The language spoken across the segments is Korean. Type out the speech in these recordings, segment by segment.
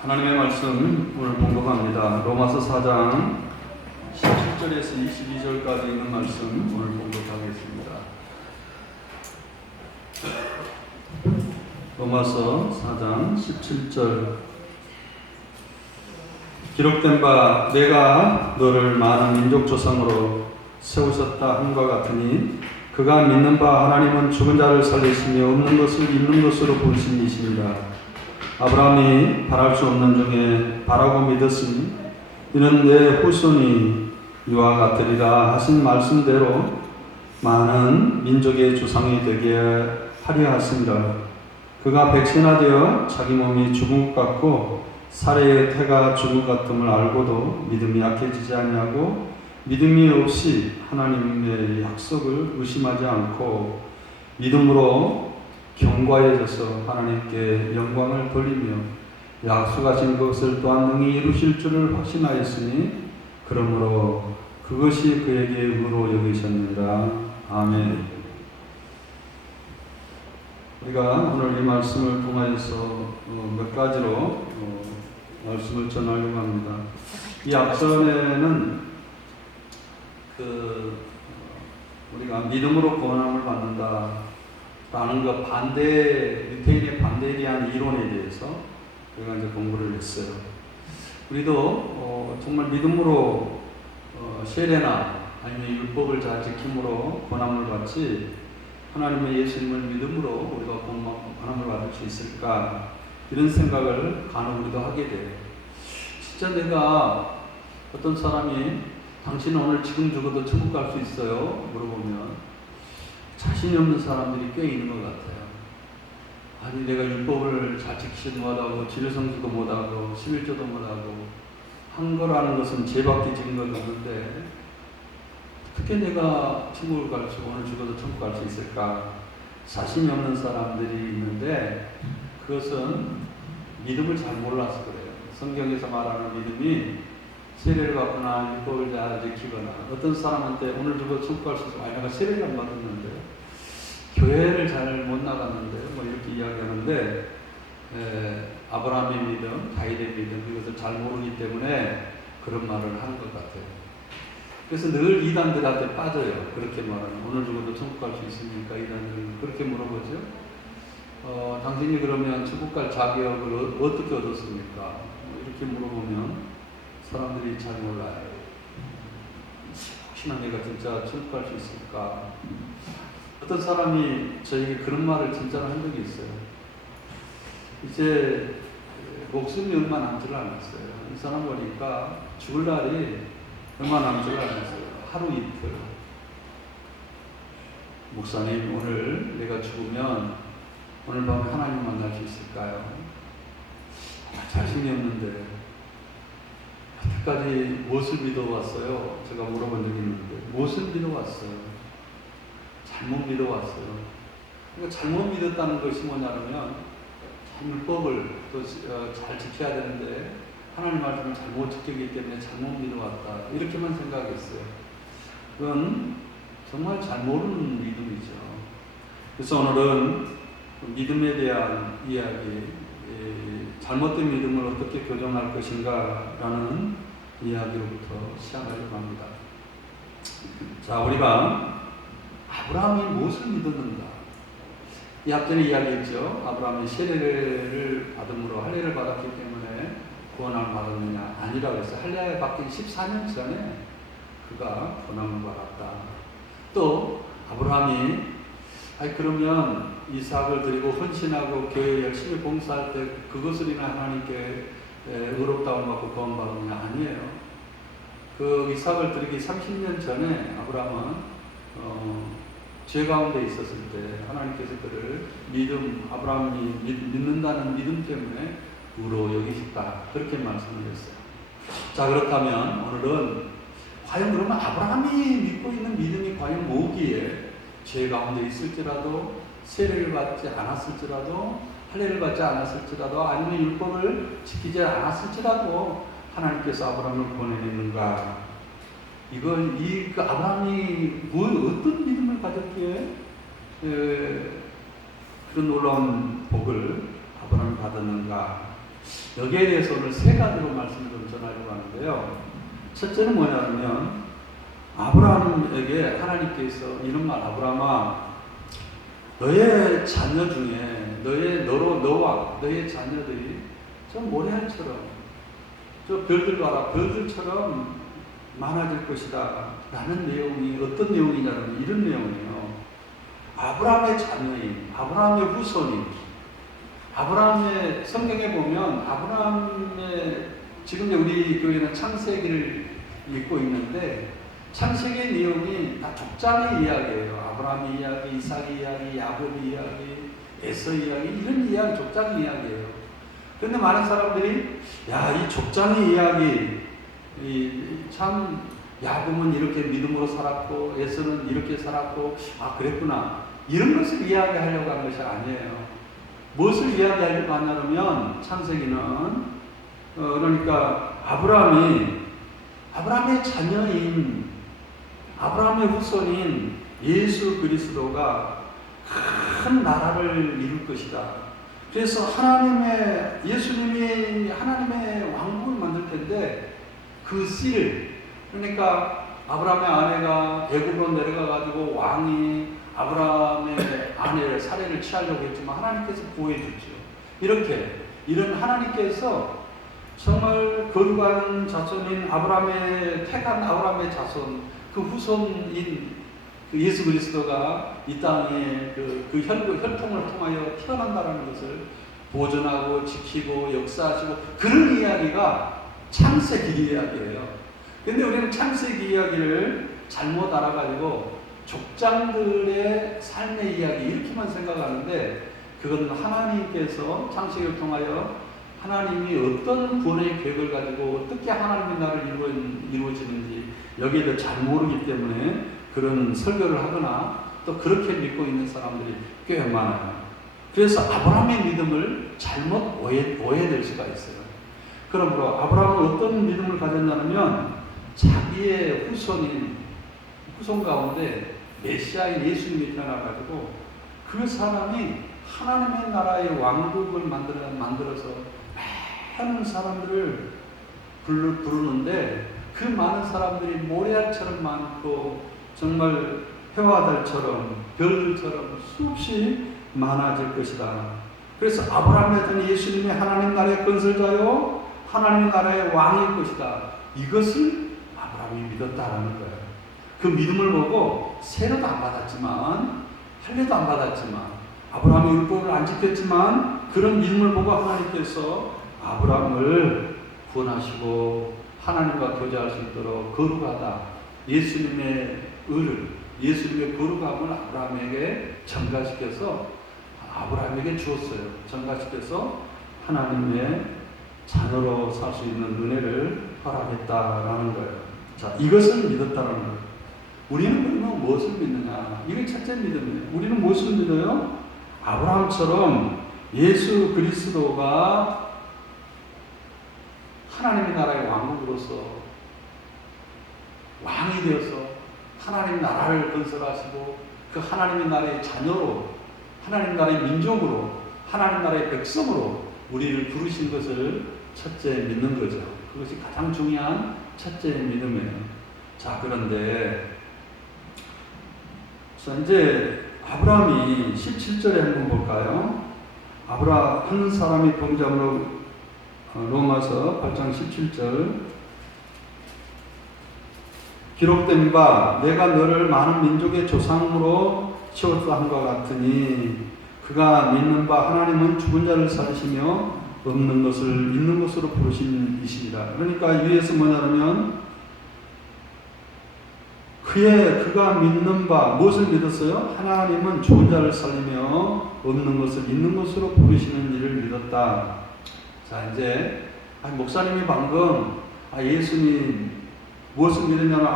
하나님의 말씀 오늘 봉독합니다. 로마서 4장 17절에서 22절까지 있는 말씀 오늘 봉독하겠습니다. 로마서 4장 17절. 기록된 바 내가 너를 많은 민족 조상으로 세우셨다 함과 같으니 그가 믿는 바 하나님은 죽은 자를 살리시며 없는 것을 있는 것으로 보신 이십니다. 아브라함이 바랄 수 없는 중에 바라고 믿었으니 이는 내 후손이 이와 같으리라 하신 말씀대로 많은 민족의 조상이 되게 하려 하심이라. 그가 백신하되어 자기 몸이 죽은 것 같고 사례의 태가 죽은 것 같음을 알고도 믿음이 약해지지 않냐고 믿음이 없이 하나님의 약속을 의심하지 않고 믿음으로 경과해져서 하나님께 영광을 돌리며 약속하신 것을 또한 능히 이루실 줄을 확신하였으니 그러므로 그것이 그에게 의로 여기셨느니라. 아멘. 우리가 오늘 이 말씀을 통하여서 몇 가지로 말씀을 전하려고 합니다. 이 앞전에는 우리가 믿음으로 구원함을 받는다 라는 것 유태인의 반대에 대한 이론에 대해서 우리가 이제 공부를 했어요. 우리도 정말 믿음으로 세례나 아니면 율법을 잘 지킴으로 권함을 받지 하나님의 예수님을 믿음으로 우리가 권함을 받을 수 있을까 이런 생각을 간혹 우리도 하게 돼요. 진짜 내가 어떤 사람이 당신은 오늘 지금 죽어도 천국 갈 수 있어요? 물어보면 자신이 없는 사람들이 꽤 있는 것 같아요. 아니 내가 율법을 잘 지키지도 못하고 지류성수도 못하고 11조도 못하고 한 거라는 것은 죄밖에 지은 건 없는데 어떻게 내가 천국을 갈 수, 오늘 죽어도 천국 갈 수 있을까? 자신이 없는 사람들이 있는데 그것은 믿음을 잘 몰라서 그래요. 성경에서 말하는 믿음이 세례를 받거나 율법을 잘 지키거나 어떤 사람한테 오늘 죽어도 천국 갈 수 있을까? 아니 내가 세례를 안 받았는데 교회를 잘 못 나갔는데 뭐 이렇게 이야기하는데 아브라함의 믿음, 다윗의 믿음 이것을 잘 모르기 때문에 그런 말을 하는 것 같아요. 그래서 늘 이단들한테 빠져요. 그렇게 말하는 오늘 죽어도 천국 갈 수 있습니까? 이단들은 그렇게 물어보죠. 당신이 그러면 천국 갈 자격을 어떻게 얻었습니까? 이렇게 물어보면 사람들이 잘 몰라요. 혹시나 내가 진짜 천국 갈 수 있을까? 어떤 사람이 저에게 그런 말을 진짜로 한 적이 있어요. 이제 목숨이 얼마 남지를 않았어요. 이 사람 보니까 죽을 날이 얼마 남지를 않았어요. 하루 이틀. 목사님 오늘 내가 죽으면 오늘 밤에 하나님 만날 수 있을까요? 자신이 없는데 여태까지 무엇을 믿어왔어요? 제가 물어본 적이 있는데 무엇을 믿어왔어요? 잘못 믿어왔어요. 그러니까 잘못 믿었다는 것이 뭐냐면 율법을 또 잘 지켜야 되는데 하나님 말씀을 잘못 지키기 때문에 잘못 믿어왔다 이렇게만 생각했어요. 그건 정말 잘 모르는 믿음이죠. 그래서 오늘은 믿음에 대한 이야기, 잘못된 믿음을 어떻게 교정할 것인가 라는 이야기로부터 시작하려고 합니다. 자, 우리가 아브라함이 무엇을 믿었는가? 이 앞전에 이야기했죠. 아브라함이 세례를 받음으로 할례를 받았기 때문에 구원을 받았느냐? 아니라고 했어요. 할례 받기 14년 전에 그가 구원을 받았다. 또 아브라함이 그러면 이삭을 드리고 헌신하고 교회 열심히 봉사할 때 그것을 인해 하나님께 의롭다고 받고 구원받느냐? 아니에요. 그 이삭을 드리기 30년 전에 아브라함은 죄 가운데 있었을 때 하나님께서 그를 아브라함이 믿는다는 믿음 때문에 의로 여기셨다 그렇게 말씀을 했어요. 자, 그렇다면 오늘은 과연 그러면 아브라함이 믿고 있는 믿음이 과연 뭐기에 죄 가운데 있을지라도 세례를 받지 않았을지라도 할례를 받지 않았을지라도 아니면 율법을 지키지 않았을지라도 하나님께서 아브라함을 보내는가? 그 아브라함이 어떤 믿음을 가졌기에 그런 놀라운 복을 아브라함이 받았는가? 여기에 대해서 오늘 세 가지로 말씀을 좀 전하려고 하는데요. 첫째는 뭐냐면 아브라함에게 하나님께서 이런 말, 아브라함아, 너의 자녀 중에 너와 너의 자녀들이 저 모래알처럼 저 별들 봐라, 별들처럼 많아질 것이다 라는 내용이 어떤 내용이냐면 이런 내용이에요. 아브라함의 자녀인, 아브라함의 후손인, 아브라함의 성경에 보면 아브라함의 지금 우리 교회는 창세기를 읽고 있는데 창세기의 내용이 다 족장의 이야기예요. 아브라함의 이야기, 이삭의 이야기, 야곱의 이야기, 에서 이야기, 이런 이야기, 족장의 이야기예요. 그런데 많은 사람들이 이 족장의 이야기, 참 야곱은 이렇게 믿음으로 살았고 에서는 이렇게 살았고 그랬구나, 이런 것을 이야기하려고 한 것이 아니에요. 무엇을 이야기하려고 하냐면 창세기는 그러니까 아브라함의 자녀인, 아브라함의 후손인 예수 그리스도가 큰 나라를 이룰 것이다. 그래서 예수님이 하나님의 왕국을 만들 텐데 그 씨를, 그러니까 아브라함의 아내가 애굽으로 내려가가지고 왕이 아브라함의 아내를 살해를 취하려고 했지만 하나님께서 보호해줬죠. 이런 하나님께서 정말 거룩한 자손인 택한 아브라함의 자손, 그 후손인 그 예수 그리스도가 이 땅에 그 혈통을 통하여 태어난다는 것을 보존하고 지키고 역사하시고, 그런 이야기가 창세기 이야기예요. 근데 우리는 창세기 이야기를 잘못 알아가지고 족장들의 삶의 이야기 이렇게만 생각하는데, 그건 하나님께서 창세기를 통하여 하나님이 어떤 구원의 계획을 가지고 어떻게 하나님의 나라를 이루어지는지 여기에 대해 잘 모르기 때문에 그런 설교를 하거나 또 그렇게 믿고 있는 사람들이 꽤 많아요. 그래서 아브라함의 믿음을 잘못 오해될 수가 있어요. 그러므로 아브라함은 어떤 믿음을 가졌냐면 자기의 후손 가운데 메시아인 예수님이 태어나가지고 그 사람이 하나님의 나라의 왕국을 만들어서 많은 사람들을 부르는데, 그 많은 사람들이 모래알처럼 많고 정말 해와달처럼 별들처럼 수없이 많아질 것이다. 그래서 아브라함에게는 예수님이 하나님 나라의 건설자요 하나님 나라의 왕일 것이다. 이것을 아브라함이 믿었다라는 거예요. 그 믿음을 보고 세례도 안 받았지만, 할례도 안 받았지만, 아브라함이 율법을 안 지켰지만 그런 믿음을 보고 하나님께서 아브라함을 구원하시고 하나님과 교제할 수 있도록 거룩하다, 예수님의 거룩함을 아브라함에게 전가시켜서 아브라함에게 주었어요. 전가시켜서 하나님의 자녀로 살 수 있는 은혜를 허락했다라는 거예요. 자, 이것을 믿었다라는 거예요. 우리는 그러면 무엇을 믿느냐? 이게 첫째 믿음이에요. 우리는 무엇을 믿어요? 아브라함처럼 예수 그리스도가 하나님의 나라의 왕국으로서 왕이 되어서 하나님 나라를 건설하시고 그 하나님의 나라의 자녀로, 하나님 나라의 민족으로, 하나님 나라의 백성으로 우리를 부르신 것을 첫째 믿는 거죠. 그것이 가장 중요한 첫째 믿음이에요. 자, 그런데 이제 아브라함이 17절에 한번 볼까요? 한 사람이 범죄함으로, 로마서 8장 17절, 기록된 바 내가 너를 많은 민족의 조상으로 치웠다 함과 같으니 그가 믿는 바 하나님은 죽은 자를 살리시며 없는 것을 있는 것으로 부르신 이시니라. 그러니까 위에서 뭐냐면 그가 믿는 바, 무엇을 믿었어요? 하나님은 죽은 자를 살리며 없는 것을 있는 것으로 부르시는 일을 믿었다. 자, 이제 목사님이 방금 예수님 무엇을 믿었냐면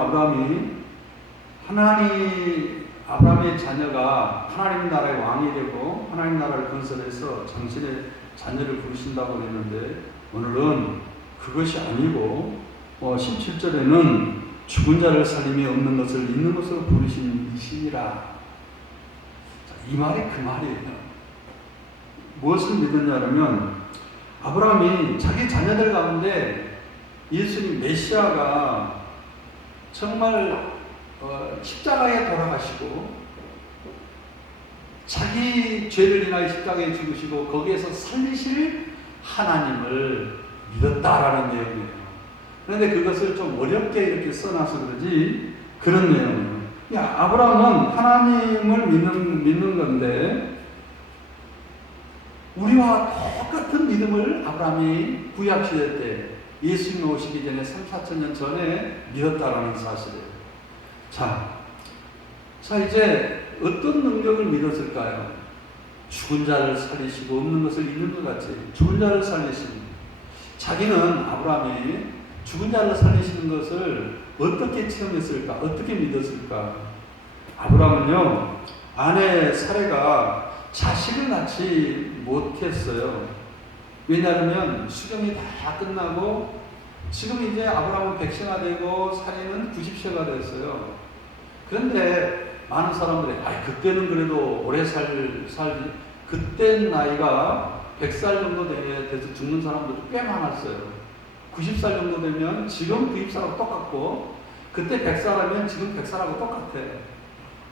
아브라함의 자녀가 하나님 나라의 왕이 되고 하나님 나라를 건설해서 당신의 자녀를 부르신다고 그랬는데, 오늘은 그것이 아니고 17절에는 죽은 자를 살리며 없는 것을 있는 것으로 부르신 이시니라. 이 말이 그 말이에요. 무엇을 믿었냐면 아브라함이 자기 자녀들 가운데 예수님 메시아가 정말 십자가에 돌아가시고 자기 죄를 인하여 십자가에 죽으시고 거기에서 살리실 하나님을 믿었다라는 내용이에요. 그런데 그것을 좀 어렵게 이렇게 써놔서 그러지 그런 내용이에요. 아브라함은 하나님을 믿는 건데 우리와 똑같은 믿음을 아브라함이 구약시대 때 예수님 오시기 전에 3,4,000년 전에 믿었다라는 사실이에요. 자 이제 어떤 능력을 믿었을까요? 죽은 자를 살리시고 없는 것을 있는 것 같이 죽은 자를 살리시는, 자기는 아브라함이 죽은 자를 살리시는 것을 어떻게 체험했을까? 어떻게 믿었을까? 아브라함은요, 아내 사레가 자식을 낳지 못했어요. 왜냐하면 수경이 다 끝나고 지금 이제 아브라함은 100세가 되고 사레는 90세가 됐어요. 그런데 많은 사람들이 그때는 그래도 오래 그때 나이가 100살 정도 돼서 죽는 사람들도 꽤 많았어요. 90살 정도 되면 지금 90살하고 똑같고 그때 100살하면 지금 100살하고 똑같아.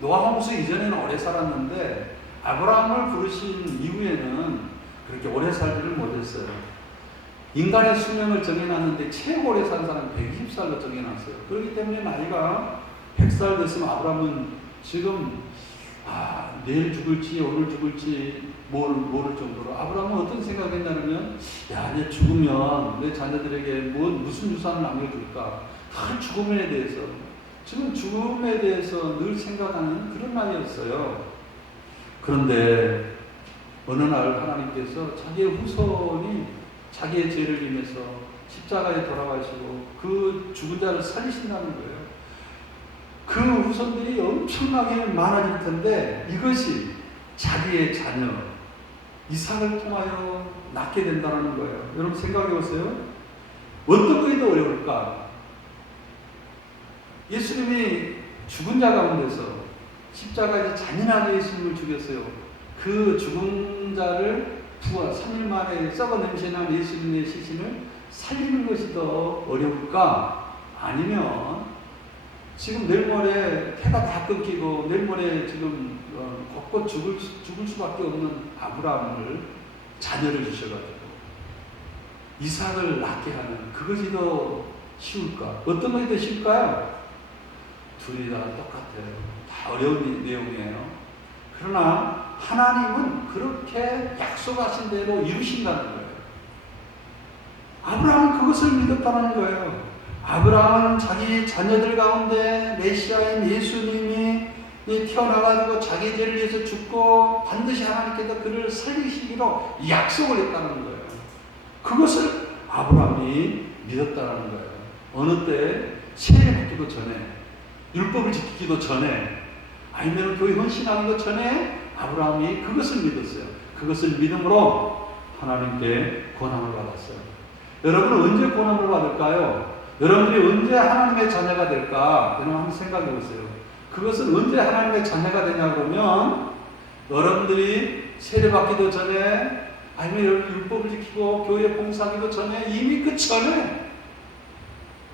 노아 홍수 이전에는 오래 살았는데 아브라함을 부르신 이후에는 그렇게 오래 살지를 못했어요. 인간의 수명을 정해놨는데 최고 오래 산 사람은 120살로 정해놨어요. 그렇기 때문에 나이가 100살 됐으면 아브라함은 지금 내일 죽을지 오늘 죽을지 모를 정도로 아브라함은 어떤 생각했냐면 내 죽으면 내 자녀들에게 무슨 유산을 남겨줄까? 죽음에 대해서 지금 죽음에 대해서 늘 생각하는 그런 나이였어요. 그런데 어느 날 하나님께서 자기의 후손이 자기의 죄를 인해서 십자가에 돌아가시고 그 죽은 자를 살리신다는 거예요. 그 후손들이 엄청나게 많아질 텐데 이것이 자기의 자녀 이삭을 통하여 낳게 된다는 거예요. 여러분 생각해 보세요. 어떤 것이 더 어려울까? 예수님이 죽은 자 가운데서 십자가에서 잔인하게 예수님을 죽였어요. 그 죽은 자를 3일 만에 썩어 냄새난 예수님의 시신을 살리는 것이 더 어려울까? 아니면 지금 내일 모레 해가 다 끊기고 내일 모레 지금 곧곧 죽을 수밖에 없는 아브라함을 자녀를 주셔가지고 이삭을 낳게 하는 그것이 더 쉬울까? 어떤 것이 더 쉬울까요? 둘이 다 똑같아요. 다 어려운 내용이에요. 그러나 하나님은 그렇게 약속하신 대로 이루신다는 거예요. 아브라함은 그것을 믿었다는 거예요. 아브라함은 자기 자녀들 가운데 메시아인 예수님이 태어나가지고 자기 죄를 위해서 죽고 반드시 하나님께서 그를 살리시기로 약속을 했다는 거예요. 그것을 아브라함이 믿었다는 거예요. 어느 때 세례 받기도 전에, 율법을 지키기도 전에, 아니면 교회 헌신하기도 전에 아브라함이 그것을 믿었어요. 그것을 믿음으로 하나님께 권함을 받았어요. 여러분은 언제 권함을 받을까요? 여러분들이 언제 하나님의 자녀가 될까? 여러분 한번 생각해 보세요. 그것은 언제 하나님의 자녀가 되냐 그러면 여러분들이 세례받기도 전에 아니면 율법을 지키고 교회 봉사하기도 전에 이미 그 전에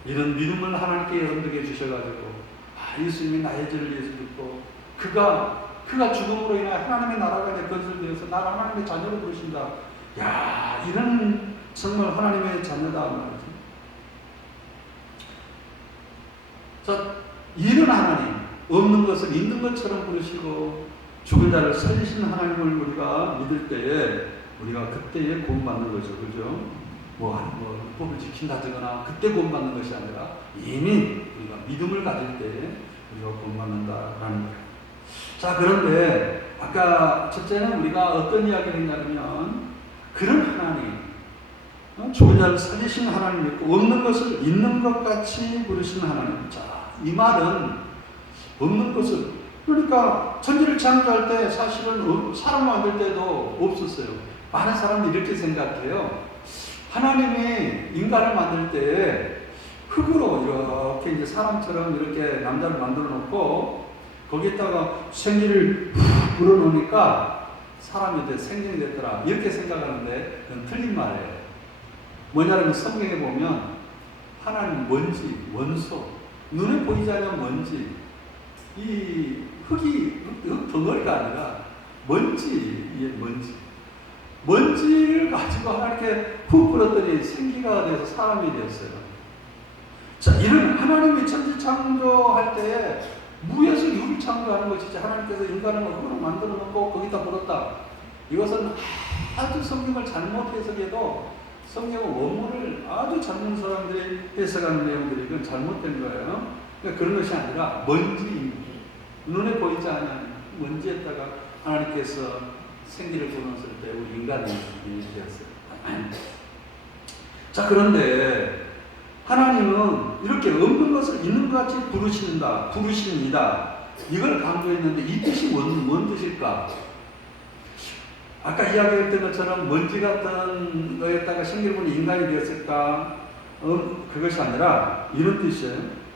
이런 믿음을 하나님께 여러분들에게 주셔가지고 예수님이 나의 죄를 위해서 죽고 그가 죽음으로 인해 하나님의 나라가 내 것을 위해서 나를 하나님의 자녀로 부르신다. 이런 정말 하나님의 자녀다 말이죠. 자, 이런 하나님, 없는 것을 있는 것처럼 부르시고 죽은 자를 살리시는 하나님을 우리가 믿을 때에 우리가 그때에 구원받는 거죠. 그죠? 율법을 지킨다거나 그때 구원받는 것이 아니라 이미 우리가 믿음을 가질 때에 우리가 구원받는다라는 거예요. 자, 그런데 아까 첫째는 우리가 어떤 이야기를 했냐면 그런 하나님, 죽은 자를 살리시는 하나님 있고 없는 것을 있는 것 같이 부르시는 하나님. 자, 이 말은 없는 것을, 그러니까 천지를 창조할 때 사실은 사람 만들 때도 없었어요. 많은 사람들이 이렇게 생각해요. 하나님이 인간을 만들 때 흙으로 이렇게 이제 사람처럼 이렇게 남자를 만들어 놓고 거기에다가 생기를 불어 놓으니까 사람이 이제 생명이 됐더라. 이렇게 생각하는데 그건 틀린 말이에요. 뭐냐면 성경에 보면 하나님 먼지, 원소, 눈에 보이지 않는 먼지, 이 흙이 덩어리가 아니라 먼지에 먼지. 먼지를 가지고 하나님께 훅 불었더니 생기가 돼서 사람이 되었어요. 자, 이런 하나님이 천지 창조할 때에 무에서 유를 창조하는 것이지 하나님께서 인간을 흙으로 만들어 놓고 거기다 불었다. 이것은 아주 성경을 잘못 해석해도 성경의 원문을 아주 젊은 사람들이 해석하는 내용들이 이건 잘못된 거예요. 그러니까 그런 것이 아니라 먼지, 눈에 보이지 않는 먼지에다가 하나님께서 생기를 불어넣었을 때 우리 인간이 되었어요. 자, 그런데 하나님은 이렇게 없는 것을 있는 것 같이 부르십니다. 이걸 강조했는데 이 뜻이 뭔 뜻일까? 아까 이야기했던 것처럼 먼지 같은 거에다가 생기를 보니 인간이 되었을까? 그것이 아니라 이런 뜻이에요.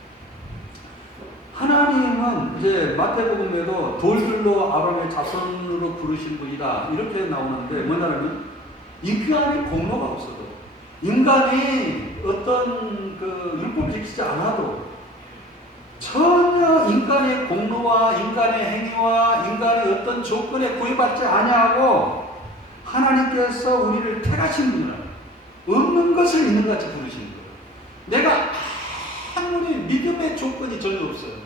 하나님은 이제 마태복음에도 돌들로 아브라함의 자손으로 부르신 분이다 이렇게 나오는데 뭐냐면 인간의 공로가 없어도 인간이 어떤 그 율법을 지키지 않아도 전혀 인간의 공로와 인간의 행위와 인간의 어떤 조건에 구애받지 아니하고 하나님께서 우리를 택하신 분이라 없는 것을 있는 것 같이 부르시는 거예요. 내가 아무리 믿음의 조건이 전혀 없어요.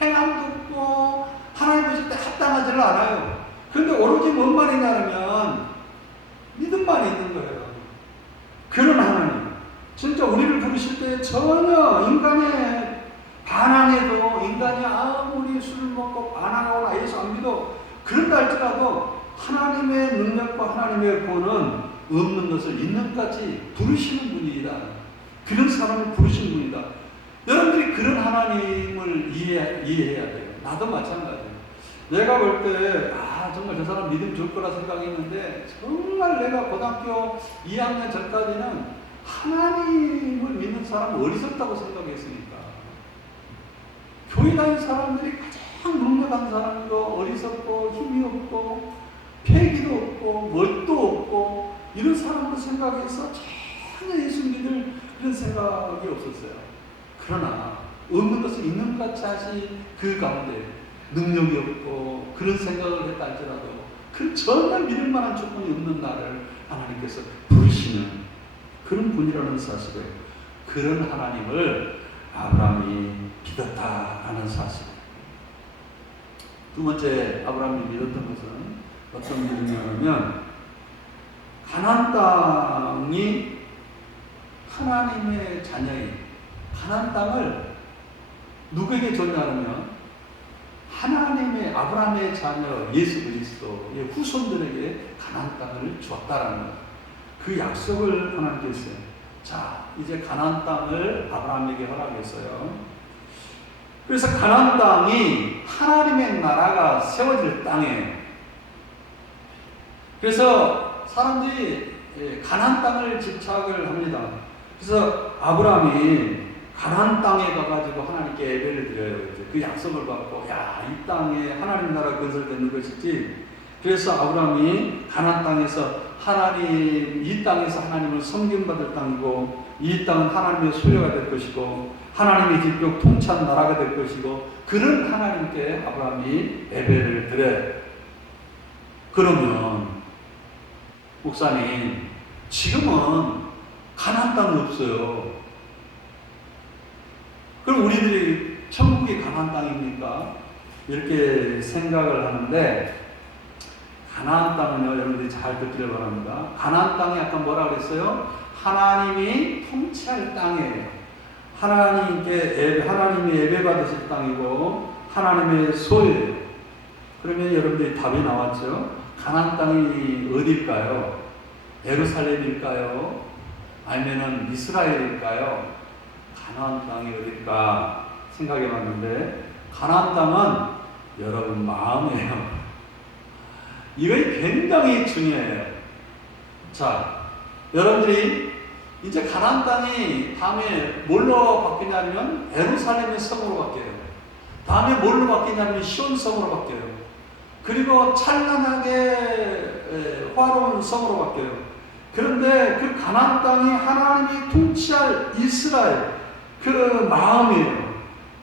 행함도 없고 하나님 보실 때 합당하지를 않아요. 그런데 오로지 뭔 말이냐면 믿음만 있는 거예요. 그런 하나님 진짜 우리를 부르실 때 전혀 인간의 반항에도 인간이 아무리 술을 먹고 반항하거나 예수 안 믿어 그런다 할지라도 하나님의 능력과 하나님의 구원은 없는 것을 있는 것까지 부르시는 분이다. 그런 사람을 부르시는 분이다. 여러분들이 그런 하나님을 이해해야 돼요. 나도 마찬가지예요. 내가 볼 때 정말 저 사람 믿음 줄 거라 생각했는데 정말 내가 고등학교 2학년 전까지는 하나님을 믿는 사람은 어리석다고 생각했으니까 교회 다니는 사람들이 가장 능력한 사람도 어리석고 힘이 없고 패기도 없고 멋도 없고 이런 사람으로 생각해서 전혀 예수 믿을 그런 생각이 없었어요. 그러나 없는 것을 있는 것 같이 하신 그 가운데 능력이 없고 그런 생각을 했다 할지라도 그 전혀 믿을 만한 조건이 없는 나를 하나님께서 부르시는 그런 분이라는 사실을 그런 하나님을 아브라함이 믿었다라는 사실. 두 번째 아브라함이 믿었던 것은 어떤 믿음이냐면 가나안 땅이 하나님의 자녀인 가나안 땅을 누구에게 줬냐면 하나님의 아브라함의 자녀 예수 그리스도의 후손들에게 가나안 땅을 줬다라는 거예요. 그 약속을 하나님께서 자 이제 가나안 땅을 아브라함에게 허락했어요. 그래서 가나안 땅이 하나님의 나라가 세워질 땅에 그래서 사람들이 가나안 땅을 집착을 합니다. 그래서 아브라함이 가나안 땅에 가가지고 하나님께 예배를 드려요. 그 약속을 받고 이 땅에 하나님 나라 건설되는 것이지. 그래서 아브라함이 가나안 땅에서 이 땅에서 하나님을 섬김받을 땅이고 이 땅은 하나님의 소유가 될 것이고 하나님의 직접 통치한 나라가 될 것이고 그런 하나님께 아브라함이 예배를 드려요. 그러면 목사님 지금은 가나안 땅이 없어요. 그럼 우리들이 천국이 가나안 땅입니까? 이렇게 생각을 하는데 가나안 땅은요, 여러분들이 잘 듣기를 바랍니다. 가나안 땅이 아까 뭐라 그랬어요? 하나님이 통치할 땅이에요. 하나님이 예배받으실 땅이고 하나님의 소유예요. 그러면 여러분들이 답이 나왔죠? 가나안 땅이 어딜까요? 예루살렘일까요? 아니면은 이스라엘일까요? 가나안 땅이 어딜까 생각해 봤는데 가나안 땅은 여러분 마음이에요. 이게 굉장히 중요해요. 자, 여러분들이 이제 가나안 땅이 다음에 뭘로 바뀌냐면 예루살렘의 성으로 바뀌어요. 다음에 뭘로 바뀌냐면 시온 성으로 바뀌어요. 그리고 찬란하게 화로운 성으로 바뀌어요. 그런데 그 가나안 땅이 하나님이 통치할 이스라엘 그 마음이에요.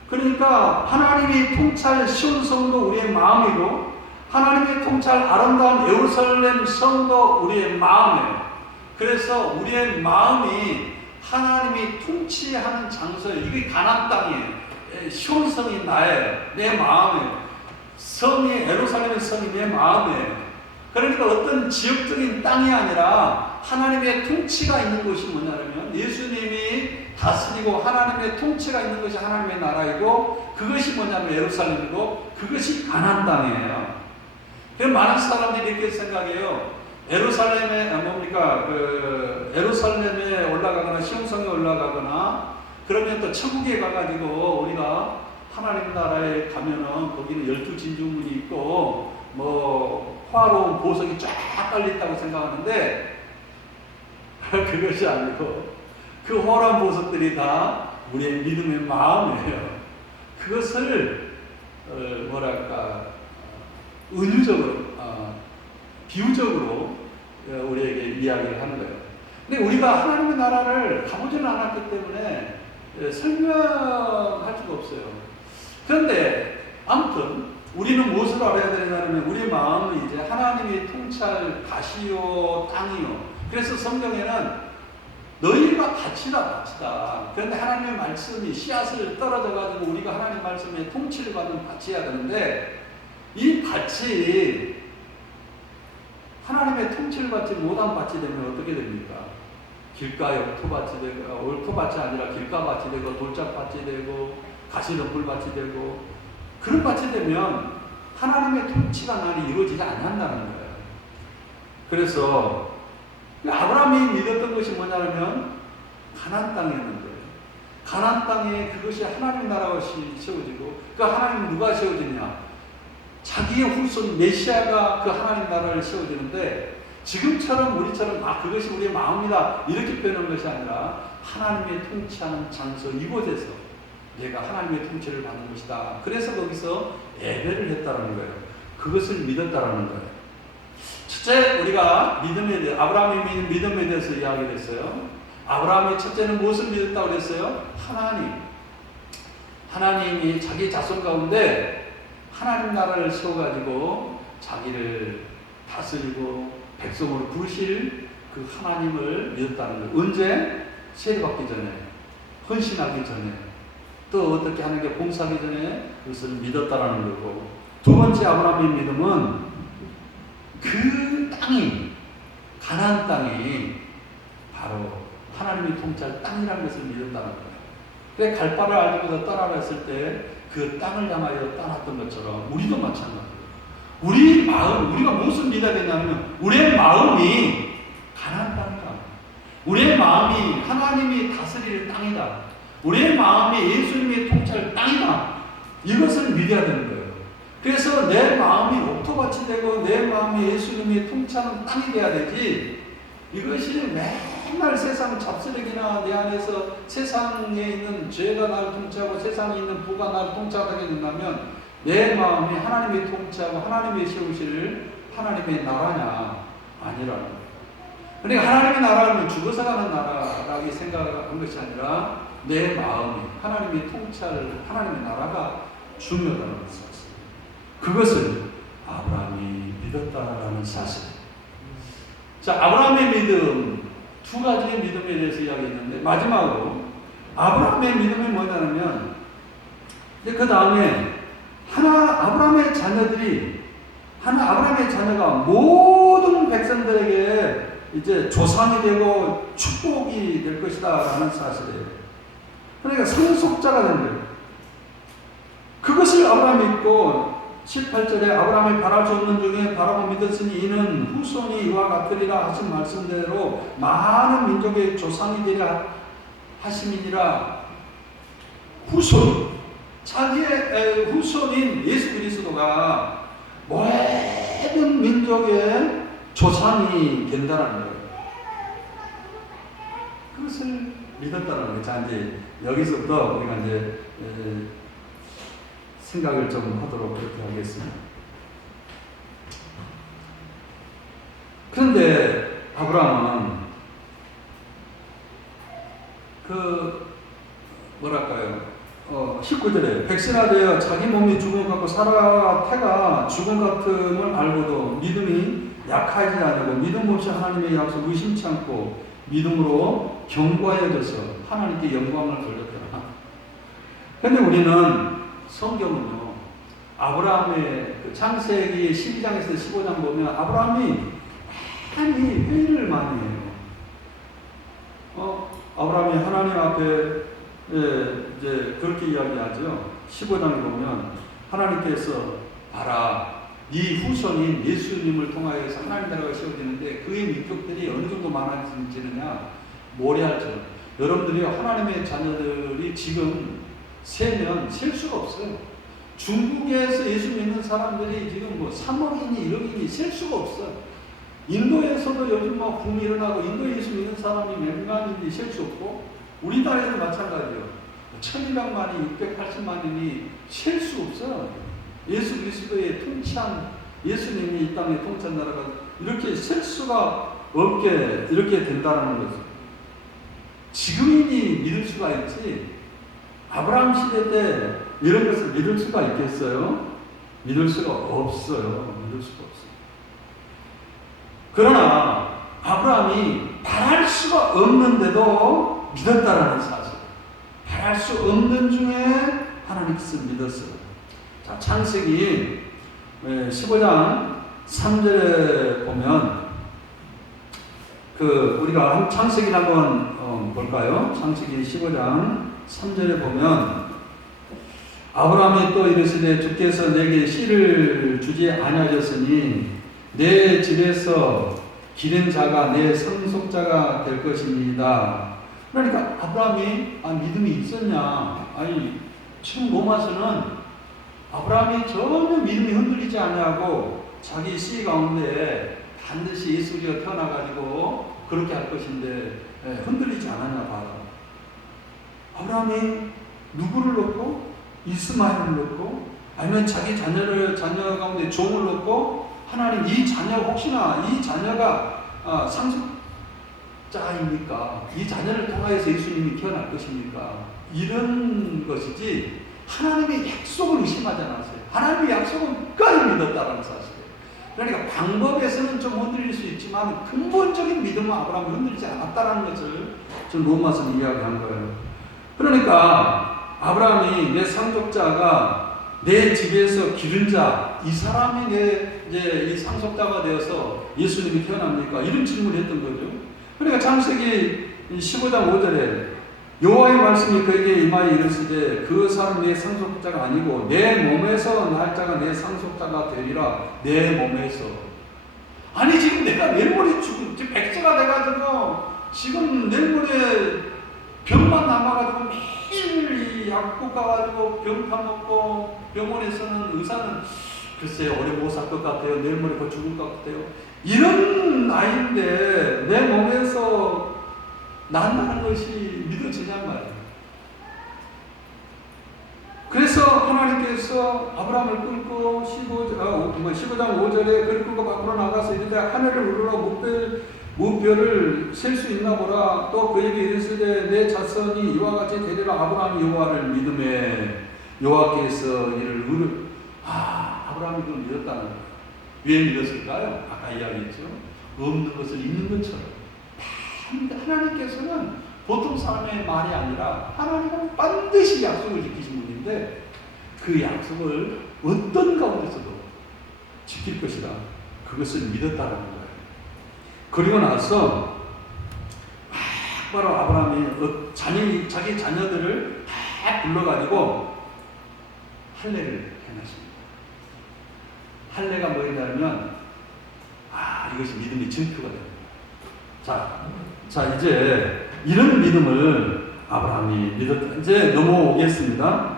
그러니까 하나님이 통치할 시온 성도 우리의 마음이고 하나님이 통치할 아름다운 예루살렘 성도 우리의 마음이에요. 그래서 우리의 마음이 하나님이 통치하는 장소예요. 이게 가나안 땅이에요. 시온 성이 나예요. 내 마음이에요. 성이 예루살렘의 성이 내 마음이에요. 그러니까 어떤 지역적인 땅이 아니라 하나님의 통치가 있는 곳이 뭐냐면 예수님이 다스리고 하나님의 통치가 있는 것이 하나님의 나라이고 그것이 뭐냐면 예루살렘이고 그것이 가나안 땅이에요. 그래서 많은 사람들이 이렇게 생각해요. 예루살렘에 예루살렘에 올라가거나 시온성에 올라가거나 그러면 또 천국에 가가지고 우리가 하나님 나라에 가면은 거기는 12진주문이 있고 뭐 화로운 보석이 쫙 깔려있다고 생각하는데 그것이 아니고 그 화로운 보석들이 다 우리의 믿음의 마음이에요. 그것을 은유적으로 비유적으로 우리에게 이야기를 하는 거예요. 근데 우리가 하나님의 나라를 가보지는 않았기 때문에 설명할 수가 없어요. 그런데 아무튼 우리는 무엇을 알아야 되냐면 우리의 마음은 이제 하나님이 통치할 가시요 땅이요. 그래서 성경에는 너희가 밭이다. 그런데 하나님의 말씀이 씨앗을 떨어져 가지고 우리가 하나님 말씀에 통치를 받는 밭이어야 되는데 이 밭이 하나님의 통치를 받지 못한 밭이 되면 어떻게 됩니까? 길가에 옥토밭이 되고, 옥토밭이 아니라 길가밭이 되고, 돌짝밭이 되고, 가시덤불밭이 되고, 그런 밭이 되면 하나님의 통치가 나는 이루어지지 않는다는 거예요. 그래서 아브라함이 믿었던 것이 뭐냐면 가나안 땅이었는 거예요. 가나안 땅에 그것이 하나님 나라가 세워지고 그 하나님은 누가 세워지냐? 자기의 후손 메시아가 그 하나님 나라를 세워지는데 지금처럼 우리처럼 그것이 우리의 마음이다 이렇게 표현한 것이 아니라 하나님의 통치하는 장소 이곳에서 내가 하나님의 통치를 받는 것이다. 그래서 거기서 예배를 했다는 거예요. 그것을 믿었다는 거예요. 첫째 우리가 아브라함이 믿음에 대해서 이야기를 했어요. 아브라함이 첫째는 무엇을 믿었다고 그랬어요? 하나님이 자기 자손 가운데 하나님 나라를 세워가지고 자기를 다스리고 백성으로 부르실 그 하나님을 믿었다는 거예요. 언제? 세례받기 전에, 헌신하기 전에, 또 어떻게 하는 게 봉사하기 전에 그것을 믿었다라는 거고. 두 번째 아브라함의 믿음은 그 땅이 가나안 땅이 바로 하나님이 통치할 땅이라는 것을 믿었다는 거예요. 그래 갈 바를 알고서 떠나갔을 때 그 땅을 향하여 떠났던 것처럼 우리도 마찬가지예요. 우리 마음, 우리가 무엇을 믿어야 되냐면 우리의 마음이 가나안 땅이다. 우리의 마음이 하나님이 다스릴 땅이다. 우리의 마음이 예수님이 통치할 땅이다. 이것을 믿어야 되는 거예요. 그래서 내 마음이 옥토밭이 되고 내 마음이 예수님이 통치하는 땅이 돼야 되지. 이것이 맨날 세상 잡쓰레기나 내 안에서 세상에 있는 죄가 나를 통치하고 세상에 있는 부가 나를 통치하게 된다면 내 마음이 하나님이 통치하고 하나님이 세우실 하나님의 나라냐? 아니라는 거예요. 그러니까 하나님의 나라는 죽어서 가는 나라라고 생각한 것이 아니라 내 마음이 하나님이 통치할 하나님의 나라가 중요하다는 사실. 그것을 아브라함이 믿었다라는 사실. 자, 아브라함의 믿음, 두 가지의 믿음에 대해서 이야기했는데, 마지막으로, 아브라함의 믿음이 뭐냐면, 그 다음에, 아브라함의 자녀가 모든 백성들에게 이제 조상이 되고 축복이 될 것이다, 라는 사실이에요. 그러니까 상속자가 된 거예요. 그것을 아브라함이 믿고, 18절에 아브라함이 바랄 수 없는 중에 바라고 믿었으니 이는 후손이 이와 같으리라 하신 말씀대로 많은 민족의 조상이 되리라 하심이니라. 자기의 후손인 예수 그리스도가 모든 민족의 조상이 된다는 거예요. 그것을 믿었다는 거예요. 자, 이제 여기서부터 우리가 이제 생각을 좀 하도록 그렇게 하겠습니다. 그런데 아브라함은 뭐랄까요? 19절에 백세나 되어 자기 몸이 죽음 같고 사라 태가 죽음 같음을 알고도 믿음이 약하지 않고 믿음 없이 하나님의 약속 의심치 않고 믿음으로 견고해져서 하나님께 영광을 돌렸더라. 그런데 우리는 성경은요, 아브라함의 그 창세기 12장에서 15장 보면 아브라함이 많이 회의를 많이 해요. 아브라함이 하나님 앞에 이제 그렇게 이야기하죠. 15장에 보면 하나님께서 봐라, 네 후손인 예수님을 통하여서 하나님 나라가 세워지는데 그의 민족들이 어느 정도 많아지느냐 모래알처럼. 여러분들이 하나님의 자녀들이 지금 세면 셀 수가 없어요. 중국에서 예수 믿는 사람들이 지금 뭐 3억이니 1억이니 셀 수가 없어요. 인도에서도 요즘 막 붐이 일어나고 인도에 예수 믿는 사람이 몇만인지 셀 수 없고 우리나라에도 마찬가지예요. 1200만이 680만이니 셀 수 없어. 예수 그리스도의 통치한 예수님이 이 땅에 통치한 나라가 이렇게 셀 수가 없게 이렇게 된다는 거죠. 지금이니 믿을 수가 있지 아브라함 시대 때 이런 것을 믿을 수가 있겠어요? 믿을 수가 없어요. 믿을 수가 없어요. 그러나 아브라함이 바랄 수가 없는데도 믿었다라는 사실. 바랄 수 없는 중에 하나님께서 믿었어요. 자, 창세기 15장 3절에 보면 우리가 창세기를 한번 볼까요? 창세기 15장 3절에 보면 아브라함이 또 이르시되 주께서 내게 씨를 주지 아니하셨으니 내 집에서 기른 자가 내 상속자가 될 것입니다. 그러니까 아브라함이 믿음이 있었냐? 아니 지금 로마서는 아브라함이 전혀 믿음이 흔들리지 않냐고 자기 씨 가운데 반드시 예수 그리스도가 태어나가지고 그렇게 할 것인데 흔들리지 않았냐 봐라. 아브라함이 누구를 놓고 이스마엘을 놓고 아니면 자기 자녀 가운데 종을 놓고 하나님 이 자녀 혹시나 이 자녀가 상속자입니까? 이 자녀를 통하여서 예수님이 태어날 것입니까? 이런 것이지 하나님의 약속을 의심하지 않았어요. 하나님의 약속은 끝까지 믿었다는 사실이에요. 그러니까 방법에서는 좀 흔들릴 수 있지만 근본적인 믿음은 아브라함이 흔들리지 않았다는 것을 좀 로마서는 이야기한 거예요. 그러니까 아브라함이 내 상속자가 내 집에서 기른 자, 이 사람이 이제 이 상속자가 되어서 예수님이 태어납니까? 이런 질문을 했던 거죠. 그러니까 창세기 15장 5절에 여호와의 말씀이 그에게 임하여 이르시되 그 사람이 내 상속자가 아니고 내 몸에서 날 자가 내 상속자가 되리라. 내 몸에서. 아니 지금 내가 내일 모레 지금 백세가 돼가지고 지금 내일 모레 병만 남아가지고 매일 약국 가가지고 병판 먹고 병원에서는 의사는 글쎄요 오래 못 살 것 같아요. 내일 모레 곧 죽을 것 같아요. 이런 나이인데 내 몸에서 난다는 것이 믿어지냔 말이에요. 그래서 하나님께서 아브라함을 끌고 15장 5절에 그를 끌고 밖으로 나가서 이르되 하늘을 우러러 무별을 셀 수 있나 보라. 또 그에게 이르시되 내 자손이 이와 같이 되리라. 아브라함이 여호와를 믿음에 여호와께서 이를 아브라함이 그걸 믿었다는 거예요. 왜 믿었을까요? 아까 이야기했죠. 없는 것을 있는 것처럼. 하나님께서는 보통 사람의 말이 아니라 하나님은 반드시 약속을 지키신 분인데 그 약속을 어떤 가운데서도 지킬 것이라 그것을 믿었다는 거예요. 그리고 나서 바로 아브라함이 자기 자녀들을 다 불러가지고 할례를 해놨습니다. 할례가 뭐였냐면 이것이 믿음의 증표가 됩니다. 자 이제 이런 믿음을 아브라함이 믿었다. 이제 넘어오겠습니다.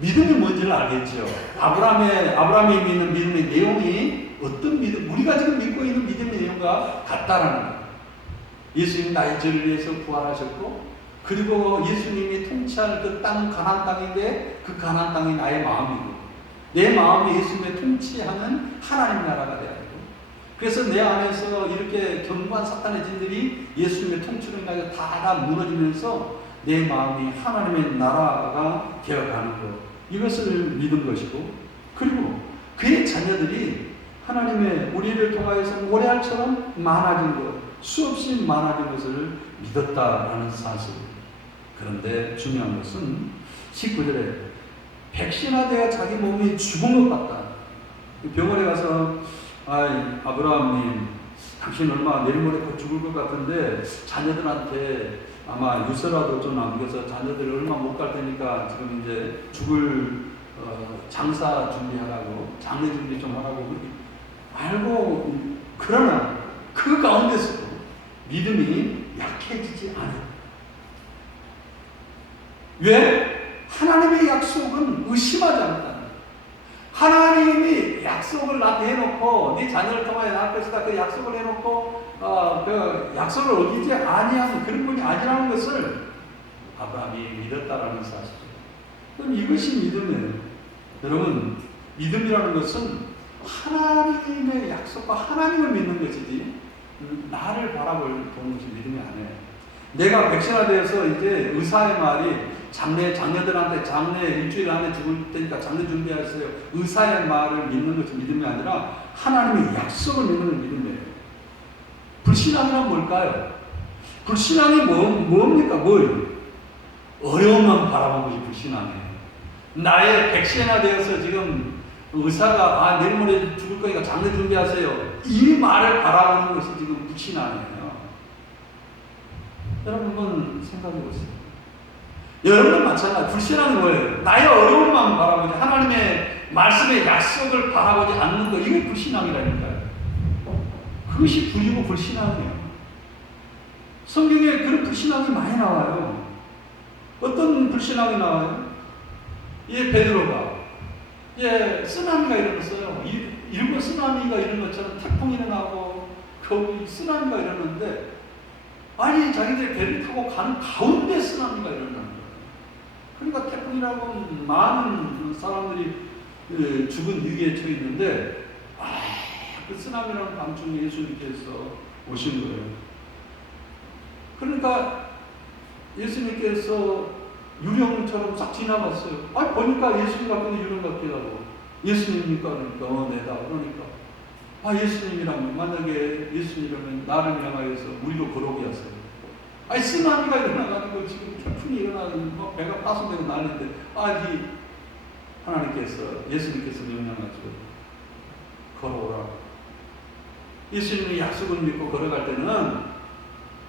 믿음이 뭔지를 알겠죠. 아브라함이 믿는 믿음의 내용이 어떤 믿음, 우리가 지금 믿고 있는 믿음의 내용과 같다라는 거예요. 예수님 나의 죄를 위해서 부활하셨고, 그리고 예수님이 통치할 그 땅은 가나안 땅인데 그 가나안 땅이 나의 마음이고, 내 마음이 예수님의 통치하는 하나님 나라가 되어야 되고, 그래서 내 안에서 이렇게 견고한 사탄의 진들이 예수님의 통치로 인하여 다 무너지면서 내 마음이 하나님의 나라가 되어가는 것, 이것을 믿은 것이고, 그리고 그의 자녀들이 하나님의 우리를 통하여서 모래알처럼 많아진 것, 수없이 많아진 것을 믿었다라는 사실. 그런데 중요한 것은 19절에 백신화되어 자기 몸이 죽은 것 같다. 병원에 가서 아브라함님, 당신 얼마 내일 모레 곧 죽을 것 같은데 자녀들한테 아마 유서라도 좀 남겨서 자녀들 얼마 못 갈 테니까 지금 이제 죽을 장사 준비하라고, 장례 준비 좀 하라고 알고, 그러나 그 가운데서도 믿음이 약해지지 않아. 왜? 하나님의 약속은 의심하지 않다. 하나님이 약속을 나한테 해놓고 네 자녀를 통하여 나 앞에서 그 약속을 해놓고 그 약속을 어기지 아니하는 그런 분이 아니라는 것을 아브라함이 믿었다라는 사실이죠. 그럼 이것이 믿음이에요. 여러분, 믿음이라는 것은 하나님의 약속과 하나님을 믿는 것이지 나를 바라보는 것이 믿음이 아니에요. 내가 백신화되어서 이제 의사의 말이 장녀들한테 장례 일주일 안에 죽을 테니까 장례 준비하세요, 의사의 말을 믿는 것이 믿음이 아니라 하나님의 약속을 믿는 건 믿음이에요. 불신앙이란 뭘까요? 불신앙이 뭡니까? 뭐예요? 어려움만 바라보는 것이 불신앙이에요. 나의 백신화되어서 지금 의사가 내일 모레 죽을 거니까 장례 준비하세요, 이 말을 바라보는 것이 지금 불신앙이에요. 여러분 한번 생각해 보세요. 여러분은 마찬가지. 불신앙이 뭐예요? 나의 어려움만 바라보지 하나님의 말씀의 약속을 바라보지 않는 것, 이게 불신앙이라니까요. 그것이 불이고 불신앙이에요. 성경에 그런 불신앙이 많이 나와요. 어떤 불신앙이 나와요? 베드로가 쓰나미가 일어났어요. 일본 쓰나미가 일어난 것처럼 태풍이 일어나고 거기 쓰나미가 일어났는데, 아니 자기들이 배를 타고 가는 가운데 쓰나미가 일어나는 거예요. 그러니까 태풍이라고 많은 사람들이 죽은 위기에 처해 있는데, 그 쓰나미라는 밤중에 예수님께서 오신 거예요. 그러니까 예수님께서 유령처럼 싹 지나갔어요. 보니까 예수님 같은 유령 같기도 하고, 예수님입니까? 그러니까 네다. 그러니까 예수님이라면, 만약에 예수님이라면 나를 향하여서 우리로 걸어오게 하세요. 쓰나미가 일어나가는 거, 지금 태풍이 일어나는 배가 파손되고 난리인데, 하나님께서, 예수님께서 명령하시고 걸어오라. 예수님의 약속을 믿고 걸어갈 때는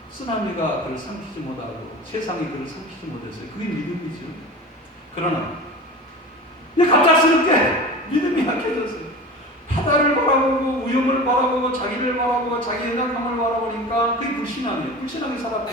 쓰나미가 그를 삼키지 못하고 세상이 그를 삼키지 못했어요. 그게 믿음이죠. 그러나 갑작스럽게 믿음이 약해졌어요. 바다를 바라보고 위험을 바라보고 자기를 바라보고 자기 연약함을 바라보니까 그게 불신앙이에요. 불신앙이 살았고,